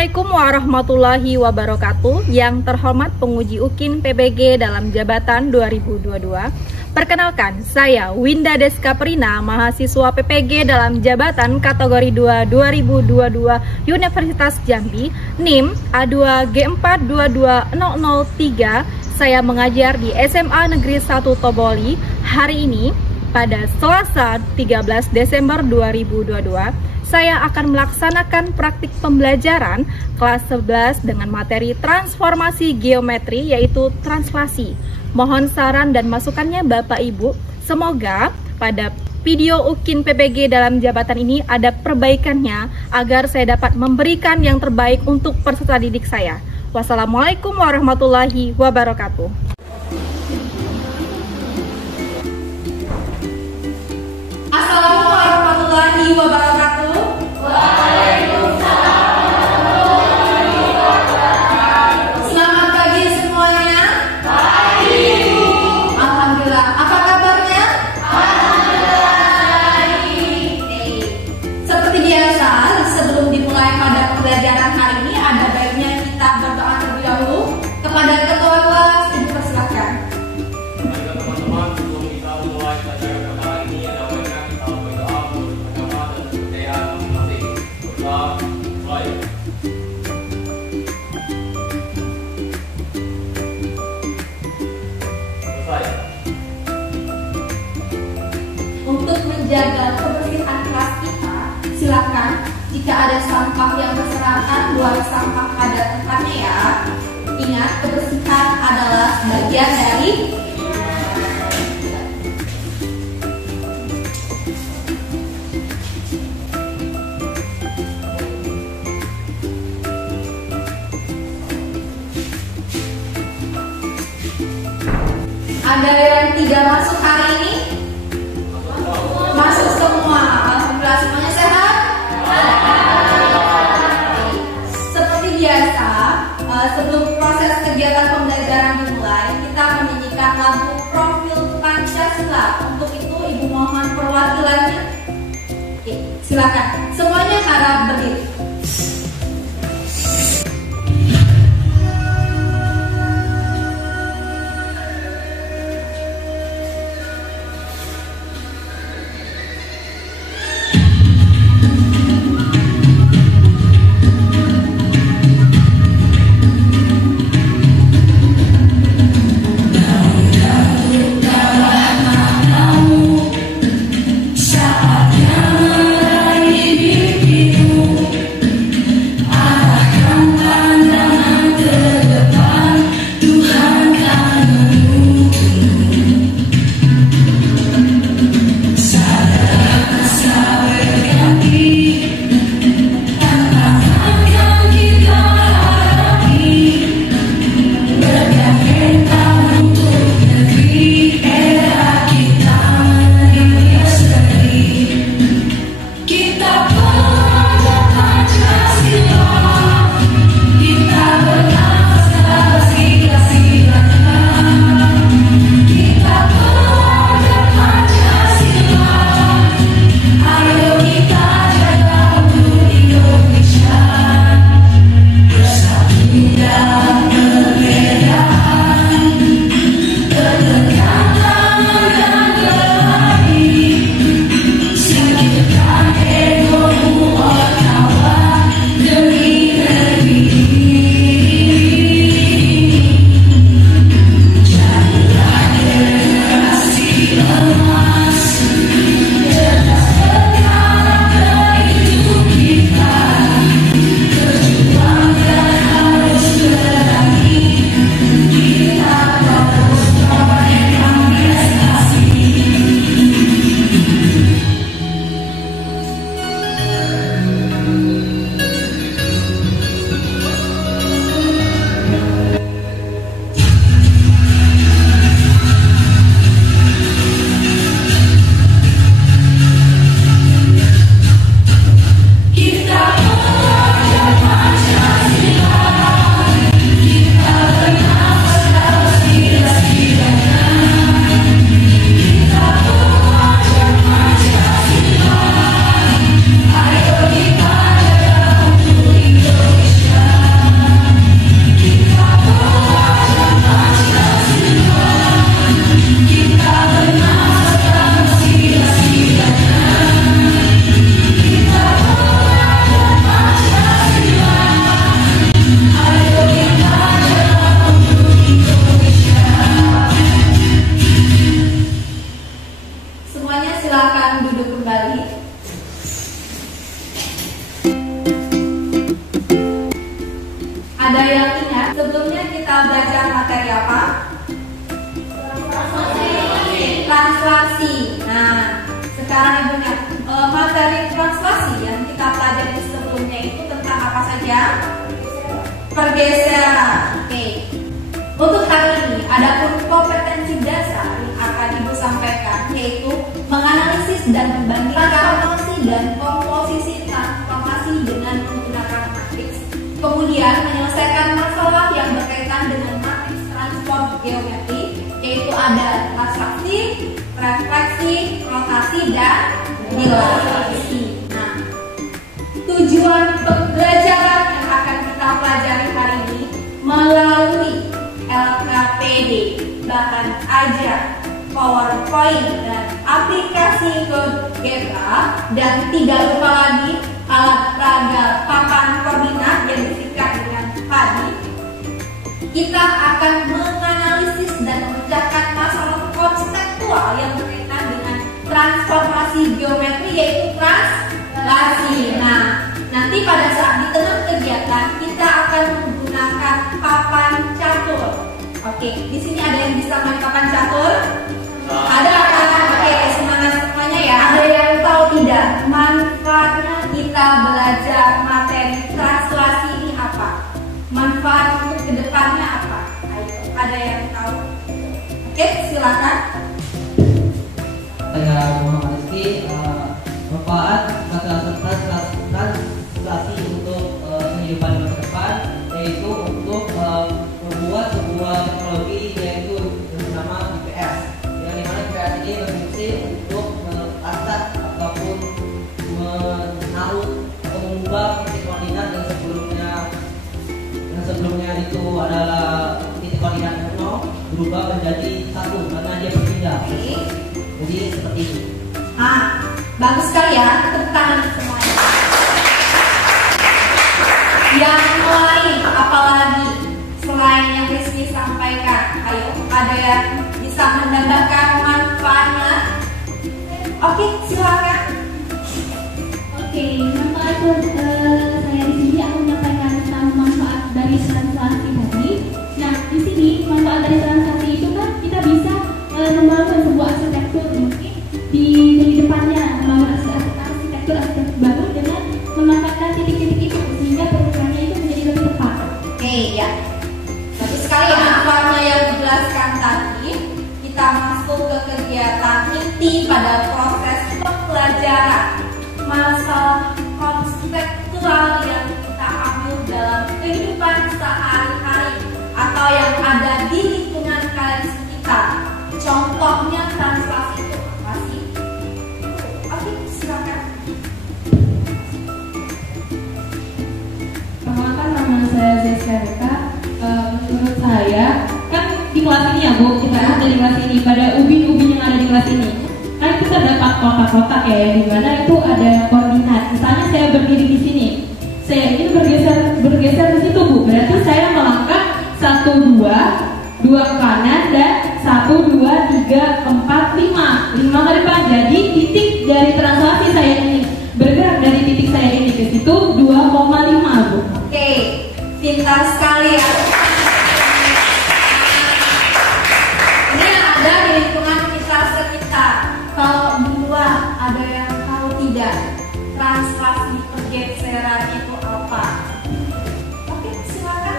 Assalamualaikum warahmatullahi wabarakatuh. Yang terhormat penguji UKIN PBG dalam jabatan 2022. Perkenalkan, saya Winda Deska Prina, mahasiswa PPG dalam jabatan kategori 2 2022 Universitas Jambi, NIM A2G4220003. Saya mengajar di SMA Negeri 1 Toboli. Hari ini pada Selasa 13 Desember 2022, saya akan melaksanakan praktik pembelajaran kelas 11 dengan materi transformasi geometri, yaitu translasi. Mohon saran dan masukannya Bapak Ibu. Semoga pada video UKIN PPG dalam jabatan ini ada perbaikannya agar saya dapat memberikan yang terbaik untuk peserta didik saya. Wassalamualaikum warahmatullahi wabarakatuh. Assalamualaikum warahmatullahi wabarakatuh. Selamat pagi semuanya. Pagi. Alhamdulillah. Apa kabarnya? Alhamdulillah. Seperti biasa, sebelum dimulai pada pembelajaran hari ini, ada baiknya kita berdoa terlebih dahulu kepada ketua kelas. Dipersilakan. Teman-teman, sebelum kita mulai pelajaran pada hari ini, ada baiknya kita berdoa untuk agama dan kebudayaan masing-masing. Berdoa, mulai. Selesai. Untuk menjaga kebersihan kelas kita, silakan jika ada sampah yang berserakan, buang sampah pada tempatnya ya. Ingat, kebersihan adalah bagian dari ada yang tidak masuk hari ini? Masuk semua. Alhamdulillah, semuanya sehat? Seperti biasa, sebelum proses kegiatan pembelajaran dimulai, kita menyanyikan lagu Profil Pancasila. Untuk itu, Ibu mohon perwakilannya. Oke, silakan. Semuanya harap berdiri. belajar materi apa? Translasi. Nah, sekarang Ibu lihat materi translasi yang kita pelajari sebelumnya itu tentang apa saja? Pergeseran. Oke. Untuk hari ini, adapun kompetensi dasar yang akan Ibu sampaikan yaitu menganalisis dan membandingkan formasi dan komposisi transformasi dengan menggunakan matriks. Kemudian menyelesaikan masalah yang berkaitan dengan matriks transform geometri, yaitu ada transaksi, refleksi, rotasi, dan dilaksasi. Nah, tujuan pembelajaran yang akan kita pelajari hari ini melalui LKPD, bahan ajar, PowerPoint, dan aplikasi GeoGebra, dan tidak lupa lagi alat peraga papan koordinat yang disingkat dengan PADI. Kita akan menganalisis dan memecahkan masalah konseptual yang berkaitan dengan transformasi geometri, yaitu translasi. Nah, nanti pada saat di tengah kegiatan kita akan menggunakan papan catur. Oke, di sini ada yang bisa main papan catur? Ada kan? Oke, semangat semuanya ya. Ada yang tahu tidak manfaatnya kita belajar materi translasi ini apa? Manfaat untuk kedepannya apa? Ayo, ada yang tahu? Oke, silakan. Saya Muhammad Rizky. Manfaat translasi untuk kehidupan masa depan yaitu untuk membuat sebuah teknologi yaitu bernama GPS, yang dimana GPS ini berfungsi untuk mencatat ataupun menaruh atau mengubah titik koordinat yang sebelumnya itu adalah titik koordinat 0 berubah menjadi 1 karena dia berpindah. Jadi seperti itu. Bagus sekali ya, tepuk tangan semuanya. Yang lain apalagi selain yang Rizky sampaikan? Ayo, ada yang bisa menambahkan manfaatnya? Oke, silakan. Oke, manfaat saya di sini aku menyampaikan tentang manfaat dari translasi tadi. Nah, di sini manfaat dari translasi itu kan kita bisa membangun sebuah arsitektur mungkin di depannya, membangun arsitektur baru dengan memanfaatkan titik-titik itu sehingga perubahannya itu menjadi lebih tepat. Oke, ya. Bagus sekali ya manfaatnya yang dijelaskan tadi. Kita masuk ke kegiatan inti pada proses pembelajaran. Masalah konseptual yang kita ambil dalam kehidupan sehari-hari atau yang ada di lingkungan kalian sekitar. Contohnya translasi itu apa sih? Oke, silakan. Perkenalkan, nama saya Zeska. Menurut saya kan di kelas ini ya Bu, kita ada di kelas ini pada ubin-ubin yang ada di kelas ini. Kan kita dapat kotak-kotak ya, di mana itu ada koordinat. Misalnya saya berdiri di sini, saya ingin bergeser di situ Bu. Berarti saya melangkah 1, 2 ke kanan dan 1, 2, 3, 4, 5 ke depan. Jadi titik dari translasi saya ini bergerak dari titik saya ini ke situ 2,5 Bu. Oke, pintar sekali ya. Ini yang ada di lingkungan kita sekitar. Kalau di luar ada yang tahu tidak translasi pergeseran itu apa? Oke, silakan.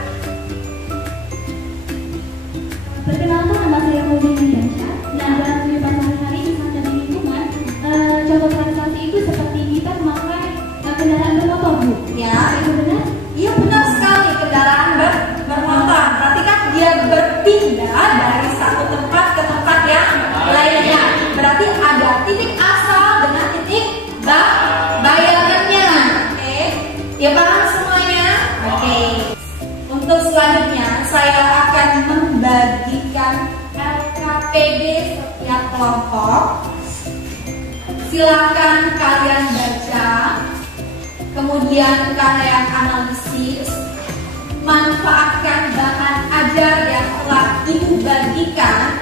Perkenalkan, nama saya Fauzia Diansyah. Nah, dalam kehidupan sehari-hari di masa di lingkungan, contoh translasi itu seperti kita memakai kendaraan bermotor Bu. Ya, Itu benar? iya benar sekali, kendaraan bermotor. Berarti kan dia berpindah dari satu tempat ke tempat yang lainnya. Berarti ada titik asal dengan titik bayangannya. Oke, ya paham semuanya? Oke. Untuk selanjutnya saya akan membagikan LKPD setiap kelompok. Silakan kalian baca, kemudian kalian analisis, manfaatkan bahan ajar yang telah Ibu bagikan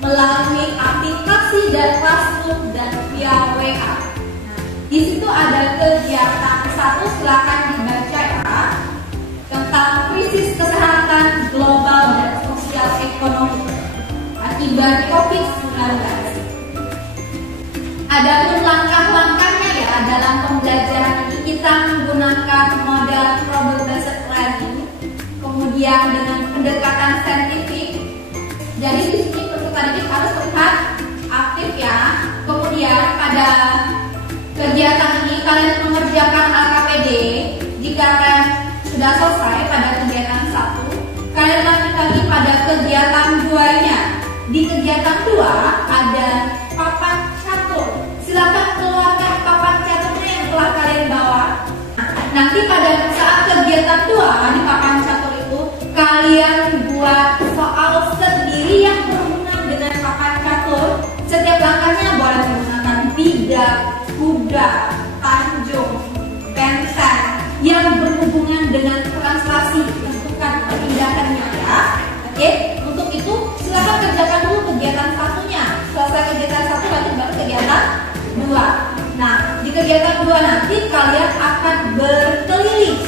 melalui aplikasi dan Classroom dan via WA. Nah, di situ ada kegiatan 1, silakan dibaca ya, tentang krisis kesehatan akibat COVID-19. Adapun langkah-langkahnya ya dalam pembelajaran ini kita menggunakan model problem based learning, kemudian dengan pendekatan saintifik. Jadi di sini peserta didik harus terlihat aktif ya. Kemudian pada kegiatan ini kalian mengerjakan LKPD. Jika kalian sudah selesai pada kegiatan 1, kalian lanjut lagi pada kegiatan 2-nya. Di kegiatan 2 ada papan catur. Silakan keluarkan papan caturnya yang telah kalian bawa. Nanti pada saat kegiatan 2 di papan catur itu kalian buat soal sendiri yang berhubungan dengan papan catur. Setiap langkahnya boleh menggunakan bidak, kuda, tanjung, pensil yang berhubungan dengan translasi. Tentukan perpindahannya ya. Oke, untuk itu silakan kerjakan dulu kegiatan 1-nya. Selesai kegiatan 1 lanjut baru kegiatan 2. Nah, di kegiatan 2 nanti kalian akan berkeliling.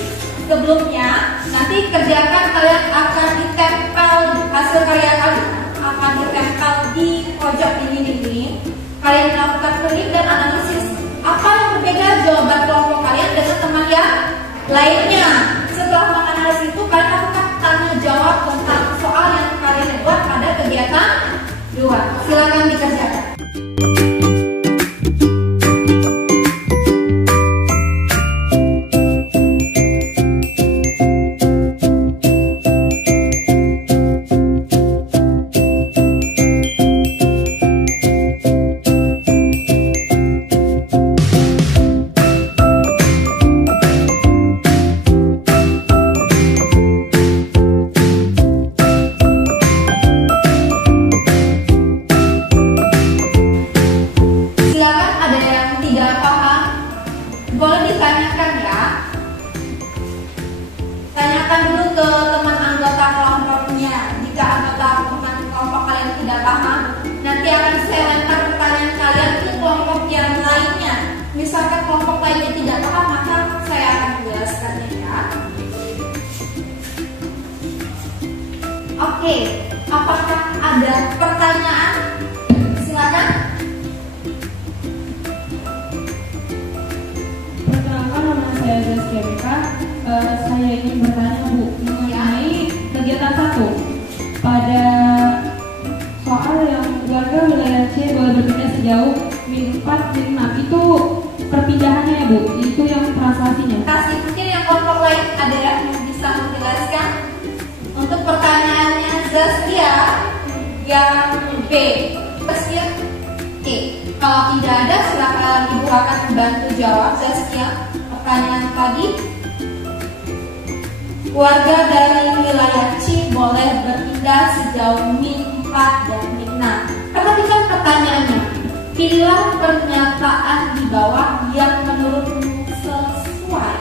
Sebelumnya nanti kerjakan kalian akan ditempel hasil karya kalian akan ditempel di pojok dinding. Kalian melakukan keliling dan analisis apa yang berbeda jawaban kelompok kalian dengan teman yang lainnya. Setelah menganalisis itu kalian lakukan tanya jawab tentang soal yang kalian buat pada kegiatan 2. Silakan dikerjakan. Boleh ditanyakan ya. Tanyakan dulu ke teman anggota kelompoknya. Jika anggota teman kelompok kalian tidak paham, nanti akan saya lempar pertanyaan kalian ke kelompok yang lainnya. Misalkan kelompok lainnya tidak paham, maka saya akan menjelaskannya ya. Oke, apakah ada pertanyaan? Silakan. Saya Zaskia BK, saya ingin bertanya Bu mengenai kegiatan 1 pada soal yang warga wilayah C boleh berpindah sejauh -4, -6 itu perpindahannya ya Bu, itu yang translasinya. Kasih mungkin yang kelompok lain ada yang bisa menjelaskan. Untuk pertanyaannya Zaskia yang B, Zaskia C. Kalau tidak ada silakan Ibu akan membantu jawab Zaskia. Pertanyaan tadi, warga dari wilayah C boleh berpindah sejauh -4 dan -6. Perhatikan pertanyaannya. Pilihlah pernyataan di bawah yang menurutmu sesuai.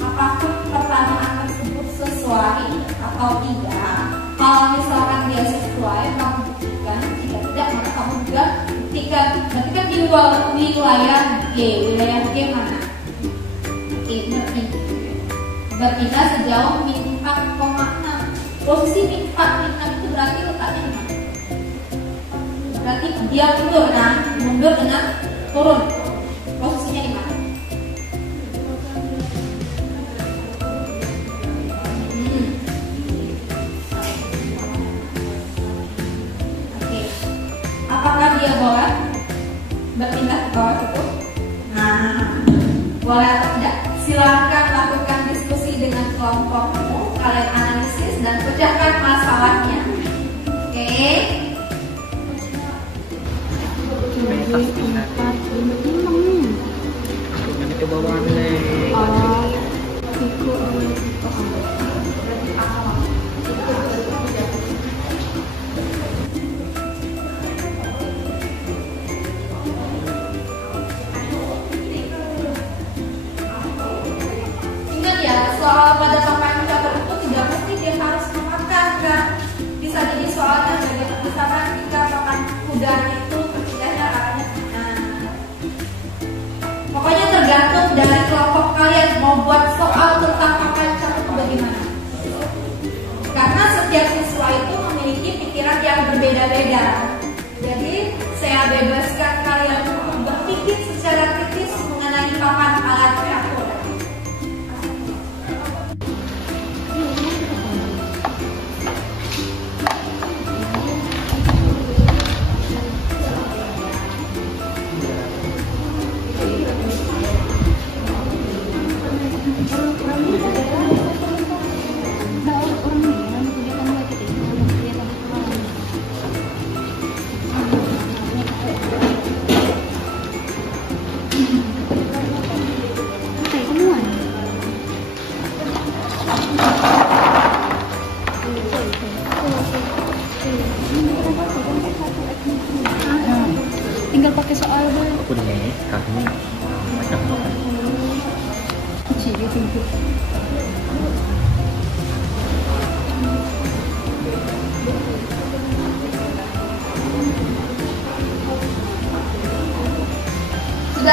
Apakah pertanyaan tersebut sesuai atau tidak? Kalau misalkan dia sesuai, kamu buktikan. Jika tidak, maka kamu juga buktikan. Berarti kan di wilayah G. Wilayah G mana? Berpindah sejauh -4,6. Posisi -4,6 itu berarti letaknya di mana? Berarti dia mundur kan? Mundur dengan turun. Posisinya di mana? Oke. Apakah dia boleh berpindah ke bawah itu? Nah, boleh atau tidak? Silakan lakukan diskusi dengan kelompokmu, kalian analisis dan pecahkan masalahnya. Oke. Soal pada papan catur itu tidak mesti dia harus memakan kan. Bisa jadi soalnya bagaimana misalkan jika papan kudanya itu perpindahnya arahnya pokoknya tergantung dari kelompok kalian mau buat soal tentang papan catur itu bagaimana. Sudah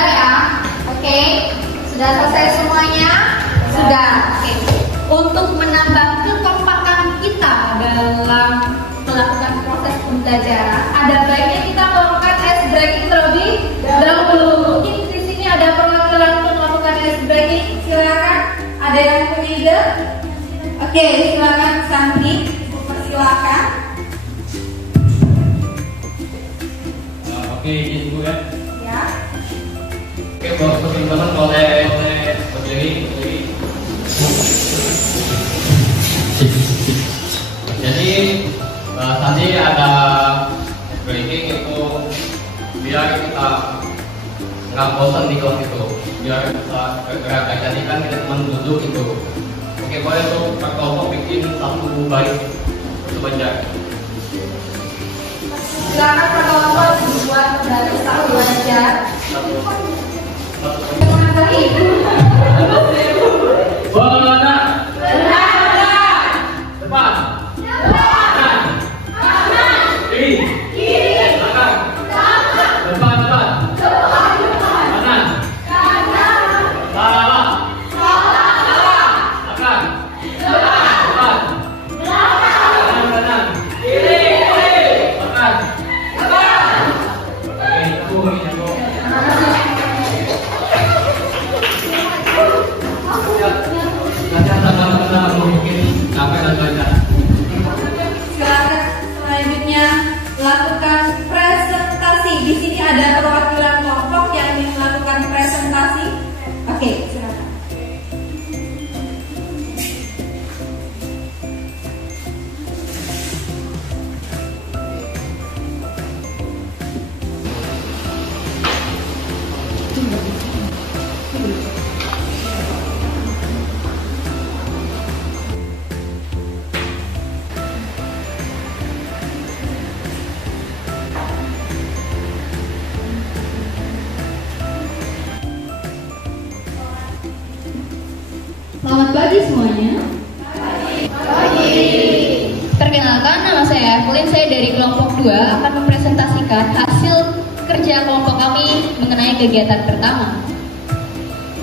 ya? Oke. Sudah selesai semuanya? Sudah. Oke. Untuk menambah kekompakan kita dalam melakukan proses pembelajaran, ada baiknya kita melakukan ice breaking terlebih dahulu. Mungkin di sini ada perwakilan untuk melakukan ice breaking. Silakan. Ada yang punya ide? Oke, silakan Santri. Silakan. Oke, izin dulu ya. Ya. Oke, buat teman-teman boleh berdiri. Jadi tadi ada breaking itu biar kita nggak bosan di kelas itu, biar kita bergerak. Jadi kan kita cuma duduk itu. Oke, boleh tuh berkelompok bikin satu baris sebanyak. Silakan perkelompok dibuat dari satu aja. Benar. Depan. Kiri. Belakang. Depan. Kanan. Salah. Belakang. Depan. Kanan. Kiri. Belakang. Itu. Silakan selanjutnya lakukan presentasi. Di sini ada perwakilan kelompok yang ingin melakukan presentasi. Oke, silakan. Selamat pagi semuanya. Perkenalkan, nama saya Evelyn, saya dari kelompok 2 akan mempresentasikan hasil kerja kelompok kami mengenai kegiatan pertama.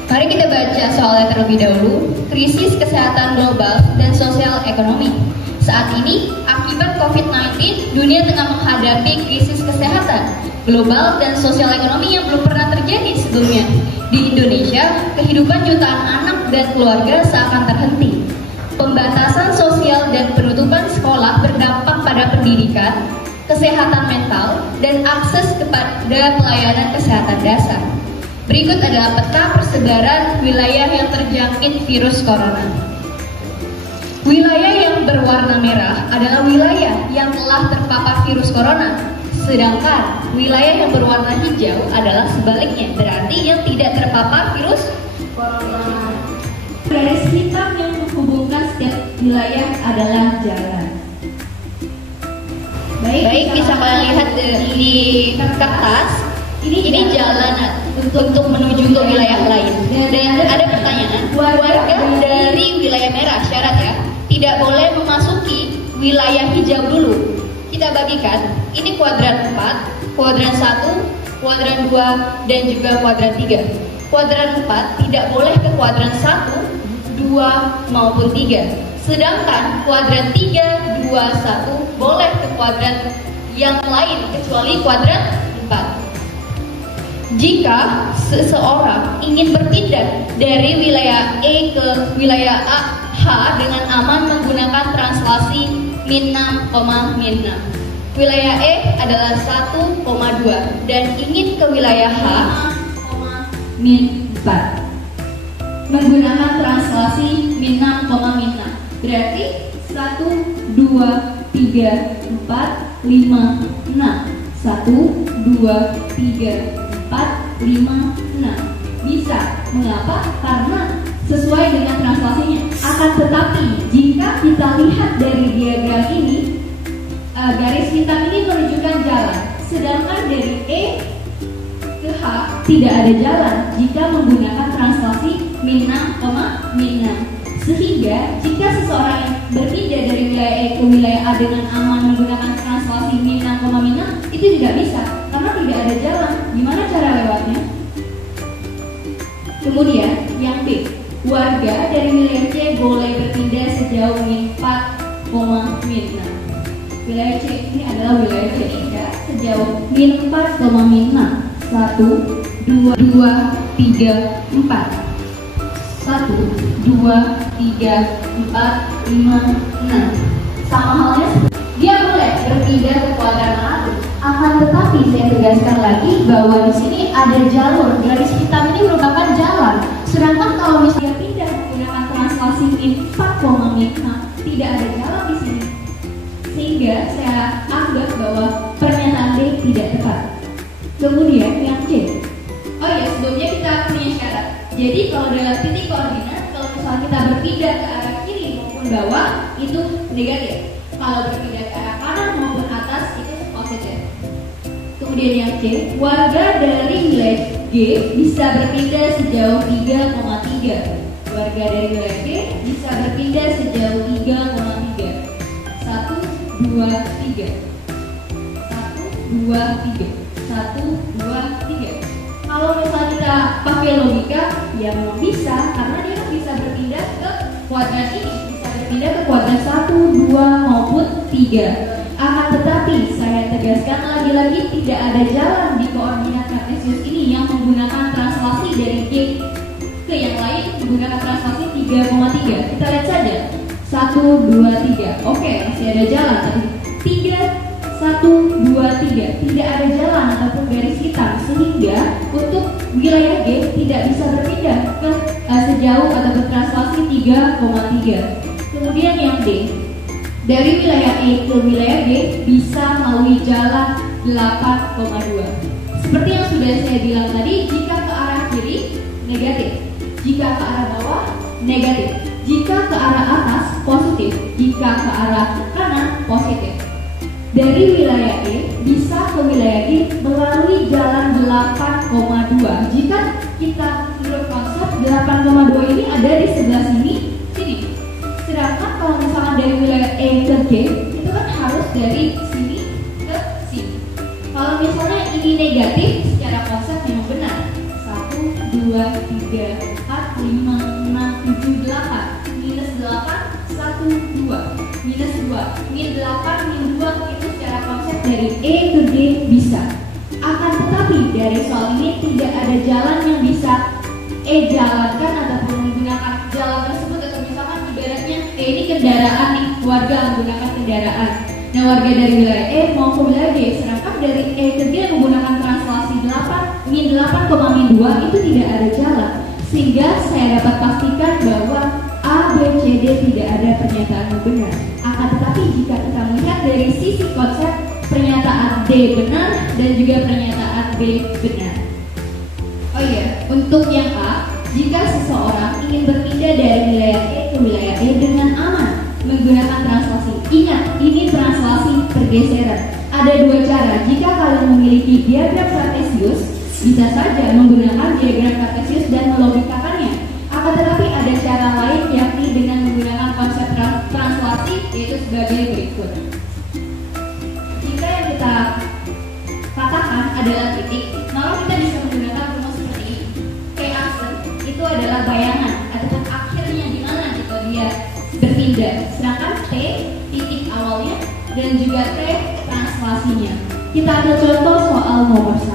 Mari kita baca soalnya terlebih dahulu. Krisis kesehatan global dan sosial ekonomi. Saat ini, akibat COVID-19, dunia tengah menghadapi krisis kesehatan global dan sosial ekonomi yang belum pernah terjadi sebelumnya. Di Indonesia, kehidupan jutaan anak dan keluarga seakan terhenti. Pembatasan sosial dan penutupan sekolah berdampak pada pendidikan, kesehatan mental, dan akses kepada pelayanan kesehatan dasar. Berikut adalah peta persebaran wilayah yang terjangkit virus corona. Wilayah yang berwarna merah adalah wilayah yang telah terpapar virus corona, sedangkan wilayah yang berwarna hijau adalah sebaliknya, berarti yang tidak terpapar virus corona. Garis hitam yang menghubungkan setiap wilayah adalah jalan. Baik, bisa kalian lihat di kertas. Ini jalan untuk menuju ke wilayah lain. Dan ada pertanyaan, warga dari wilayah merah syarat ya, tidak boleh memasuki wilayah hijau dulu. Kita bagikan, ini kuadran 4, kuadran 1, kuadran 2, dan juga kuadran 3. Kuadran 4 tidak boleh ke kuadran 1, 2, maupun 3. Sedangkan kuadran 3, 2, 1 boleh ke kuadran yang lain kecuali kuadran 4. Jika seseorang ingin berpindah dari wilayah E ke wilayah H dengan aman menggunakan translasi -6, -6. Wilayah E adalah 1,2 dan ingin ke wilayah H -4. Menggunakan translasi -6, -6. Berarti 1, 2, 3, 4, 5, 6. 1, 2, 3, 4, 5, 6. Bisa. Mengapa? Karena sesuai dengan translasinya. Akan tetapi jika kita lihat dari diagram ini, garis hitam ini menunjukkan jalan, sedangkan dari E ke H tidak ada jalan jika menggunakan translasi -6, min 6. Sehingga jika seseorang yang berpindah dari wilayah E ke wilayah A dengan aman menggunakan translasi min 6, min 6 itu tidak bisa karena tidak ada jalan. Gimana cara lewatnya? Kemudian yang B, warga dari wilayah C boleh berpindah sejauh min 4, min 6. Wilayah C ini adalah wilayah C sejauh min 4, min 6. 1, 2, 3, 4. 1, 2, 3, 4, 5, 6. Sama halnya, dia boleh berpindah ke kuadran manapun. Akan tetapi saya tegaskan lagi bahwa di sini ada jalur. Garis hitam ini merupakan jalan. Sedangkan kalau misalnya pindah menggunakan translasi min 4, min 6, tidak ada jalan di sini. Sehingga saya anggap bahwa pernyataan D tidak tepat. Kemudian yang C. Oh ya, sebelumnya kita punya syarat. Jadi kalau dalam titik koordinat, kalau misalnya kita berpindah ke arah kiri maupun bawah, itu negatif. Kalau berpindah ke arah kanan maupun atas, itu positif. Kemudian yang C, warga dari wilayah G bisa berpindah sejauh 3,3. Warga dari wilayah G bisa berpindah sejauh 3,3. 1, 2, 3. 1, 2, 3. 1, 2, 3. Kalau misalnya kita pakai logika, ya memang bisa karena dia bisa berpindah ke kuadran ini, bisa berpindah ke kuadran 1, 2 maupun 3. Akan tetapi saya tegaskan lagi-lagi tidak ada jalan di koordinat kartesius ini yang menggunakan translasi dari G ke yang lain menggunakan translasi 3,3. Kita lihat saja 1, 2, 3. Oke, masih ada jalan tapi 3, 1, 2, 3 tidak ada jalan ataupun garis hitam sehingga untuk wilayah G tidak bisa berpindah ke sejauh atau ke translasi 3,3. Kemudian yang D, dari wilayah E ke wilayah G bisa melalui jalan 8,2. Seperti yang sudah saya bilang tadi, jika ke arah kiri negatif, jika ke arah bawah negatif, jika ke arah atas positif, jika ke arah kanan positif. Dari wilayah E bisa ke wilayah G melalui jalan 8,2. Jika kita menurut konsep 8,2 ini ada di sebelah sini. Sedangkan kalau misalkan dari wilayah E ke G itu kan harus dari sini ke sini. Kalau misalnya ini negatif, secara konsep memang benar. 1, 2, 3, 4, 5, 6, 7, 8. Minus 8, 1, 2. Minus 2, min 8, min 2 itu secara konsep dari E ke G bisa. Akan tetapi dari soal ini tidak ada jalan yang bisa E jalankan ataupun menggunakan jalan tersebut. Atau misalkan ibaratnya E ini kendaraan nih, warga menggunakan kendaraan. Nah, warga dari wilayah E mau ke wilayah G, sedangkan dari E ke G menggunakan translasi 8, min 8, min 2 itu tidak ada jalan. Sehingga saya dapat pastikan bahwa A, B, C, D tidak ada pernyataan yang benar. Akan tetapi jika kita melihat dari sisi konsep, pernyataan D benar dan juga pernyataan B benar. Oh iya, untuk yang A, jika seseorang ingin berpindah dari wilayah E ke wilayah E dengan aman menggunakan translasi. Ingat, ini translasi pergeseran. Ada dua cara. Jika kalian memiliki diagram kartesius, bisa saja menggunakan diagram kartesius dan melogikakannya. Akan tetapi ada cara lain yakni dengan menggunakan konsep translasi, yaitu sebagai berikut. Jika yang kita katakan adalah titik, maka kita bisa menggunakan rumus seperti ini. K-aksen itu adalah bayangan ataupun akhirnya di mana jika dia berpindah. Sedangkan T titik awalnya dan juga T translasinya. Kita ambil contoh soal nomor 1.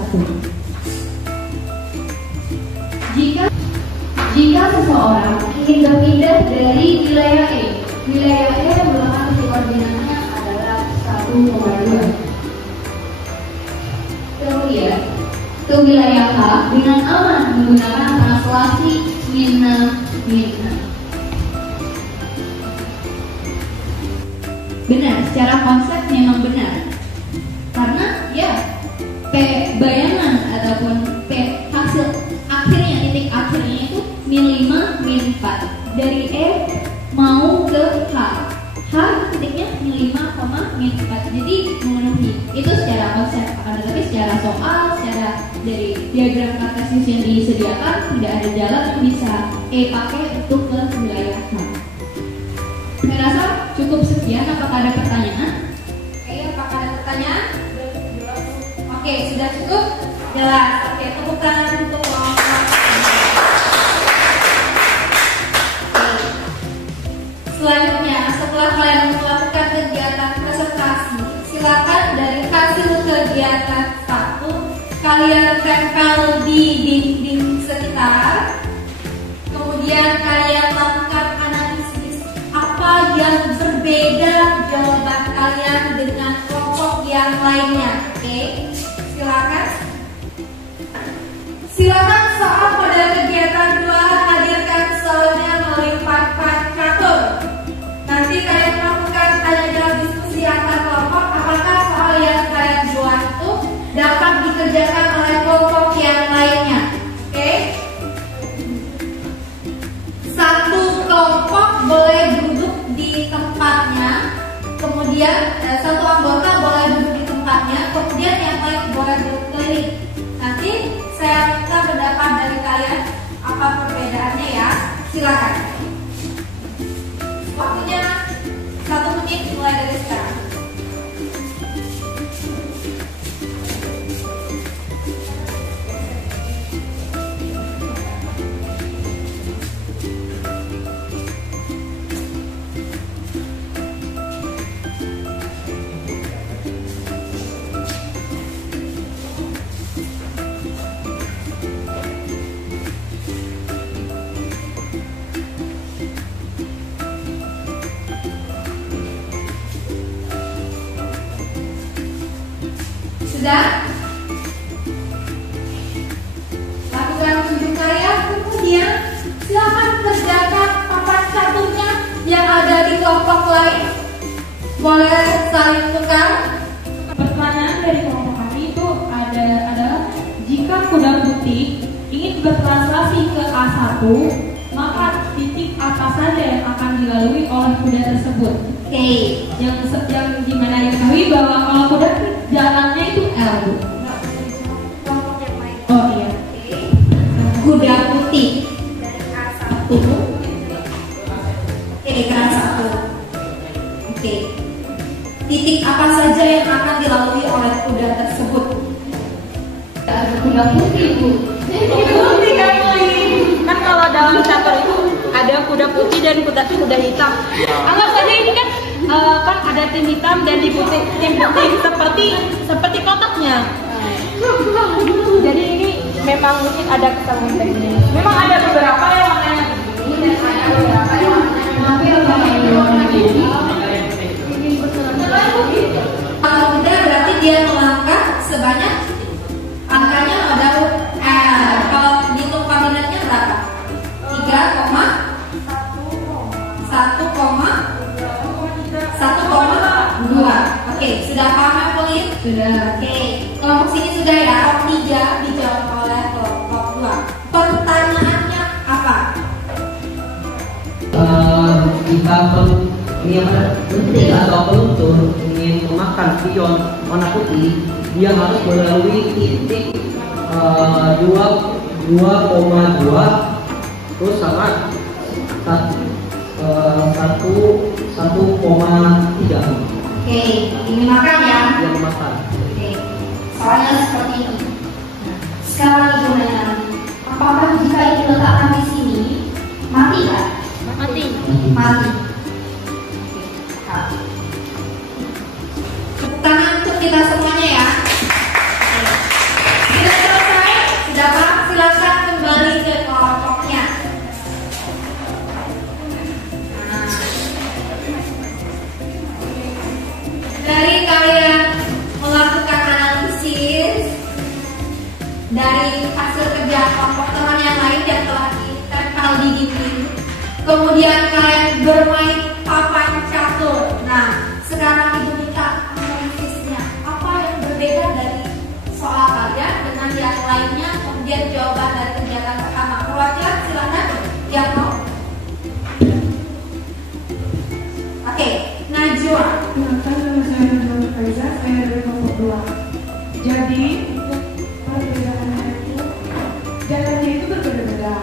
Jika seseorang ingin berpindah dari wilayah E merupakan titik koordinatnya adalah 1,2. Kemudian ke wilayah H dengan aman menggunakan translasi min 6, min 6. Benar, secara konsep memang benar. Karena ya P bayangan ataupun P hasil akhirnya, titik akhirnya itu min 5, min 4. Dari E mau ke H. H titiknya min 5, min 4. Jadi memenuhi. Itu secara konsep. Akan tetapi secara soal, secara dari diagram kartesius yang disediakan tidak ada jalan yang bisa E pakai untuk ke apakah ada pertanyaan? Oke, apakah ada pertanyaan? Oke, sudah cukup? Jelas. Oke, tepuk tangan untuk kelompok. Selanjutnya, setelah kalian melakukan kegiatan presentasi, silakan dari hasil kegiatan 1 kalian tempel di dinding sekitar. Kemudian kalian lakukan analisis apa yang berbeda jawaban kalian dengan kelompok yang lainnya. Oke, silakan. Silakan saat pada kegiatan 2 hadirkan soalnya melalui papan catur. Nanti kalian melakukan tanya jawab diskusi antar kelompok apakah soal yang kalian buat itu dapat dikerjakan oleh kelompok yang lainnya. Oke? Satu kelompok boleh duduk di tempatnya, kemudian satu anggota boleh duduk di tempatnya, kemudian yang lain boleh duduk keliling. Nanti saya minta pendapat dari kalian apa perbedaannya ya. Silakan. Waktunya 1 menit mulai dari sekarang. Sudah? Lakukan tunjuk karya, kemudian silakan kerjakan papan caturnya yang ada di kelompok lain. Boleh saling tukar. Pertanyaan dari kelompok kami itu adalah jika kuda putih ingin bertranslasi ke A1, maka titik apa saja yang akan dilalui oleh kuda tersebut? Oke. Yang dimana diketahui bahwa kalau kuda jalannya itu L. Kelompok yang lain. Oh iya. Oke. Kuda putih dari A1. Oke, ke A1. Oke. Titik apa saja yang akan dilalui oleh kuda tersebut? Ada kuda putih, Bu. Putih kan kalau dalam catur itu ada kuda putih dan kuda hitam. Anggap saja ini kan ada tim hitam dan tim putih seperti kotaknya. Jadi ini memang mungkin ada kesalahan teknis. Memang ada beberapa yang makanya Kalau kuda berarti dia melangkah sebanyak angkanya ada kalau dihitung koordinatnya berapa? 1,2. Oke, sudah paham ya, Pauline? Sudah. Oke, kelompok sini sudah ya. Kelompok 3 dijawab oleh kelompok 2. Pertanyaannya apa? Jika penting atau peluntur ingin memakan pion warna putih, dia harus melalui titik 2,2 terus sama 1,3. Oke, ini makan ya. Dia memakan. Oke, soalnya seperti ini. Sekarang ibu nanya, apakah jika ini diletakkan di sini mati nggak? mati. Mati. Tepuk tangan untuk kita semuanya ya. Sudah selesai? Sudah paham? Silakan kembali ke kelompoknya. Dari kalian melakukan analisis dari hasil kerja kelompok teman yang lain yang telah ditempel di dinding, kemudian kalian bermain papan catur. Nah, sekarang ibu minta analisisnya apa yang berbeda dari soal kalian dengan yang lainnya, kemudian jawaban dari kegiatan pertama. Perwakilan silakan yang mau. Oke, Najwa. Kenalkan, nama saya Najwa Faiza, saya dari kelompok 2. Jadi untuk perbedaannya itu jalannya itu berbeda-beda.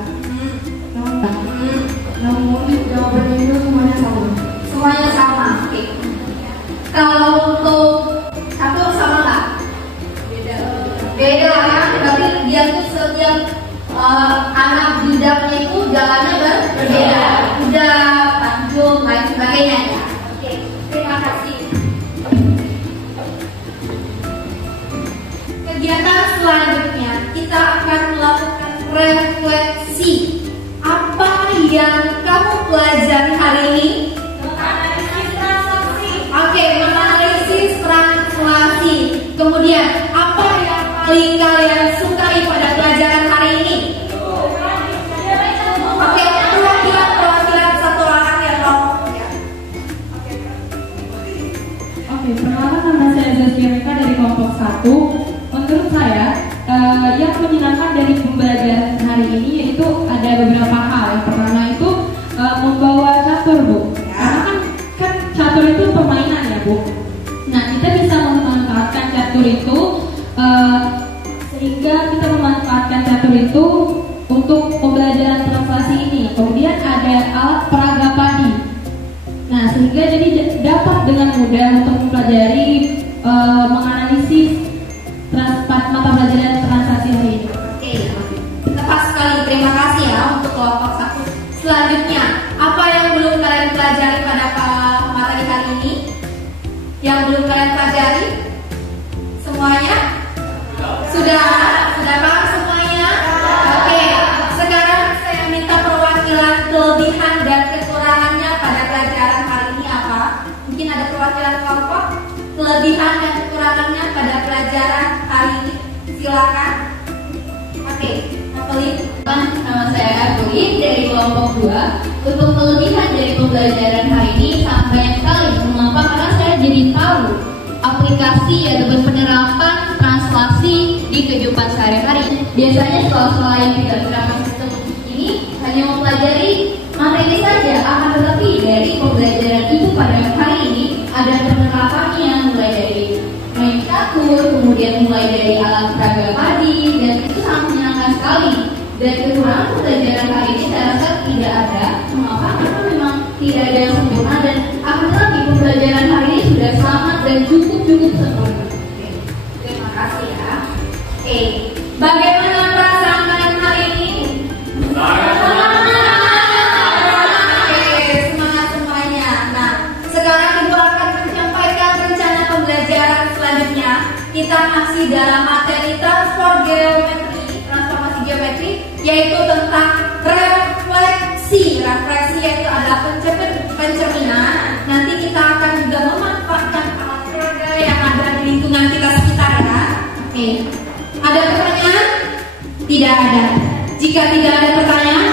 Namun jawabannya itu semuanya sama. Semuanya sama. Oke. Kalau untuk catur sama nggak? Beda ya, berarti dia tuh setiap anak didaknya itu jalannya berbeda, udah lanjut lain sebagainya ya. Oke, terima kasih. Kegiatan selanjutnya kita akan melakukan refleksi. Apa yang kamu pelajari hari ini? Menganalisis transaksi. Oke, menganalisis translasi. Kemudian apa yang paling kalian sukai pada pelajaran hari ini? Oke, perwakilan satu orang yang mau. Oke, perkenalkan nama saya Zaskia Meka dari kelompok 1. Menurut saya, yang menyenangkan dari pembelajaran hari ini yaitu ada beberapa hal. Yang pertama itu membawa catur, Bu. Karena kan catur itu permainan ya, Bu. Nah, kita bisa memanfaatkan catur itu sehingga kita memanfaatkan catur itu untuk pembelajaran translasi ini. Kemudian ada alat peraga padi. Nah, sehingga jadi dapat dengan mudah untuk mempelajari menganalisis mata pelajaran transaksi hari ini. Oke, tepat sekali. Terima kasih ya untuk kelompok 1. Selanjutnya, apa yang belum kalian pelajari pada materi hari ini? Yang belum kalian pelajari? Semuanya? Sudah paham semuanya? Oke, sekarang saya minta perwakilan kelebihan dan kekurangannya pada pelajaran hari ini apa? Mungkin ada perwakilan kelompok? Kelebihan dan kekurangannya pada pelajaran hari ini, silakan. Oke, Evelyn. Nama saya Evelyn dari kelompok 2. Untuk kelebihan dari pembelajaran hari ini sangat banyak sekali. Mengapa? Karena saya jadi tahu aplikasi ataupun penerapan translasi di kehidupan sehari-hari. Biasanya sekolah-sekolah yang tidak menerapkan sistem ini hanya mempelajari materi saja, akan tetapi dari pembelajaran itu pada hari ini ada penerapannya, mulai dari main catur, kemudian mulai dari alat peraga padi, dan itu sangat menyenangkan sekali. Dan kekurangan pembelajaran hari ini saya rasa tidak ada. Mengapa? Karena memang tidak ada yang sempurna, dan akan tetapi pembelajaran hari ini sudah sangat dan cukup sempurna. Terima kasih ya. Bagaimana perasaan kalian hari ini? Semangat semuanya. Nah, sekarang Ibu akan menyampaikan rencana pembelajaran selanjutnya. Kita masih dalam materi transformasi geometri, yaitu tentang refleksi. Refleksi yaitu adalah pencerminan. Nanti kita akan juga memanfaatkan alat peraga yang ada di lingkungan kita sekitar ya. Oke. Ada pertanyaan? Tidak ada. Jika tidak ada pertanyaan,